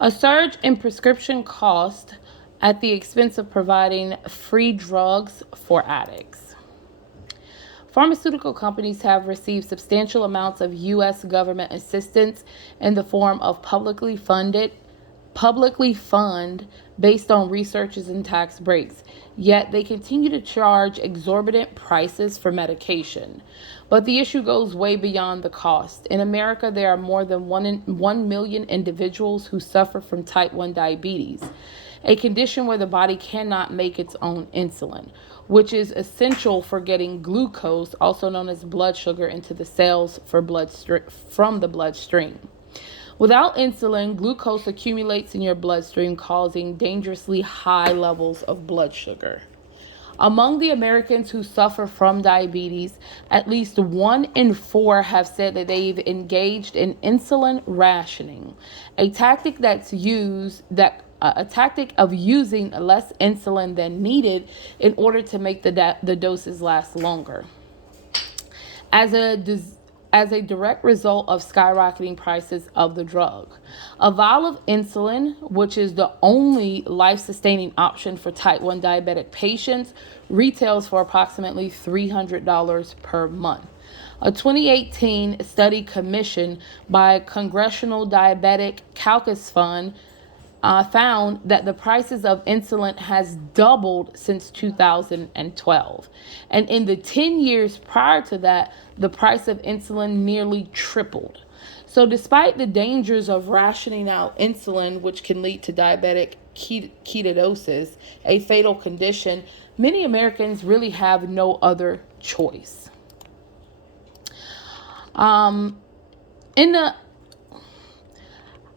A surge in prescription cost at the expense of providing free drugs for addicts. Pharmaceutical companies have received substantial amounts of U.S. government assistance in the form of publicly fund based on researches and tax breaks. Yet they continue to charge exorbitant prices for medication. But the issue goes way beyond the cost. In America, there are more than 1 million individuals who suffer from type 1 diabetes, a condition where the body cannot make its own insulin, which is essential for getting glucose, also known as blood sugar, into the cells from the bloodstream. Without insulin, glucose accumulates in your bloodstream, causing dangerously high levels of blood sugar. Among the Americans who suffer from diabetes, at least 1 in 4 have said that they've engaged in insulin rationing, a tactic a tactic of using less insulin than needed in order to make the doses last longer. As a as a direct result of skyrocketing prices of the drug. A vial of insulin, which is the only life sustaining option for type 1 diabetic patients, retails for approximately $300 per month. A 2018 study commissioned by Congressional Diabetic Caucus Fund found that the prices of insulin has doubled since 2012. And in the 10 years prior to that, the price of insulin nearly tripled. So despite the dangers of rationing out insulin, which can lead to diabetic ketoacidosis, a fatal condition, many Americans really have no other choice. In the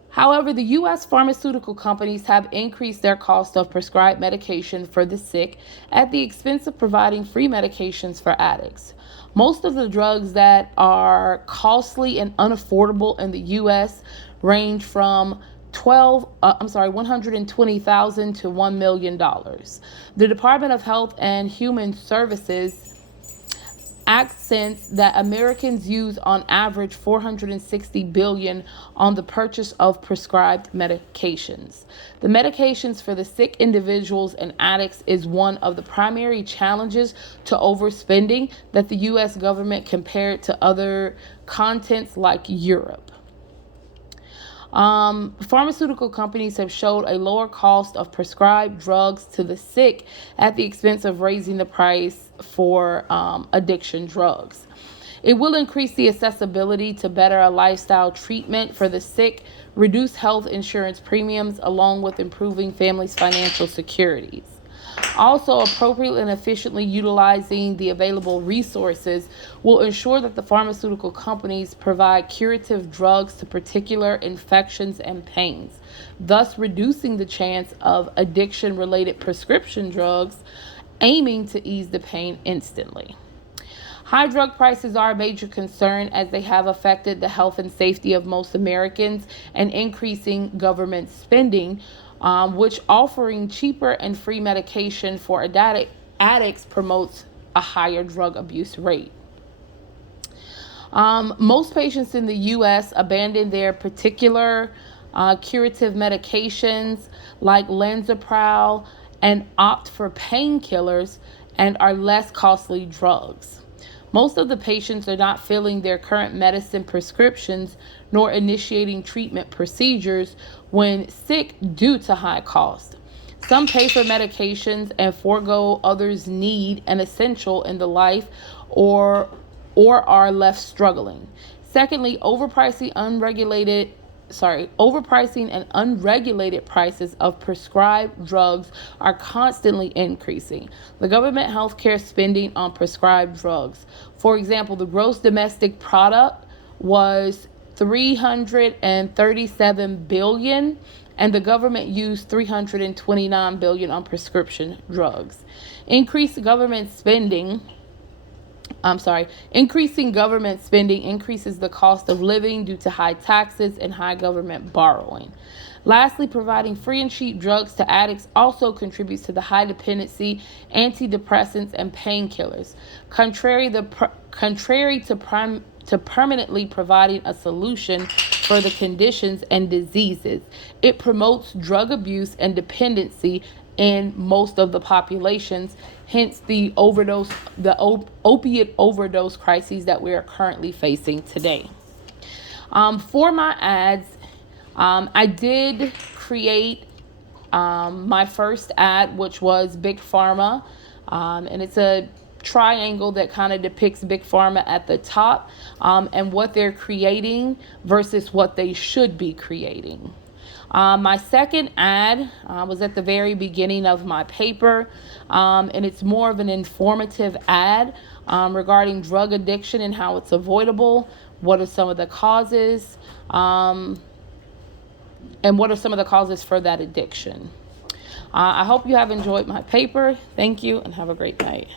However, the U.S. pharmaceutical companies have increased their cost of prescribed medication for the sick at the expense of providing free medications for addicts. Most of the drugs that are costly and unaffordable in the U.S. range from 120,000 to $1 million. The Department of Health and Human Services accents that Americans use on average 460 billion on the purchase of prescribed medications. The medications for the sick individuals and addicts is one of the primary challenges to overspending that the US government compared to other continents like Europe. Pharmaceutical companies have showed a lower cost of prescribed drugs to the sick at the expense of raising the price for addiction drugs. It will increase the accessibility to better lifestyle treatment for the sick, reduce health insurance premiums, along with improving families' financial securities. Also, appropriately and efficiently utilizing the available resources will ensure that the pharmaceutical companies provide curative drugs to particular infections and pains, thus reducing the chance of addiction-related prescription drugs aiming to ease the pain instantly. High drug prices are a major concern as they have affected the health and safety of most Americans and increasing government spending, which offering cheaper and free medication for addicts promotes a higher drug abuse rate. Most patients in the U.S. abandon their particular curative medications like Lenzapral and opt for painkillers and are less costly drugs. Most of the patients are not filling their current medicine prescriptions nor initiating treatment procedures when sick due to high cost. Some pay for medications and forego others need and essential in the life or are left struggling. Secondly, overpricing and unregulated prices of prescribed drugs are constantly increasing. The government healthcare spending on prescribed drugs. For example, the gross domestic product was 337 billion and the government used 329 billion on prescription drugs. Increasing government spending increases the cost of living due to high taxes and high government borrowing. Lastly, providing free and cheap drugs to addicts also contributes to the high dependency, antidepressants, and painkillers. Contrary to permanently providing a solution for the conditions and diseases. It promotes drug abuse and dependency in most of the populations, hence the opiate overdose crises that we are currently facing today. For my ads, I did create my first ad, which was Big Pharma, and it's a triangle that kind of depicts Big Pharma at the top, and what they're creating versus what they should be creating. My second ad was at the very beginning of my paper, and it's more of an informative ad regarding drug addiction and how it's avoidable, what are some of the causes, and what are some of the causes for that addiction. I hope you have enjoyed my paper. Thank you and have a great night.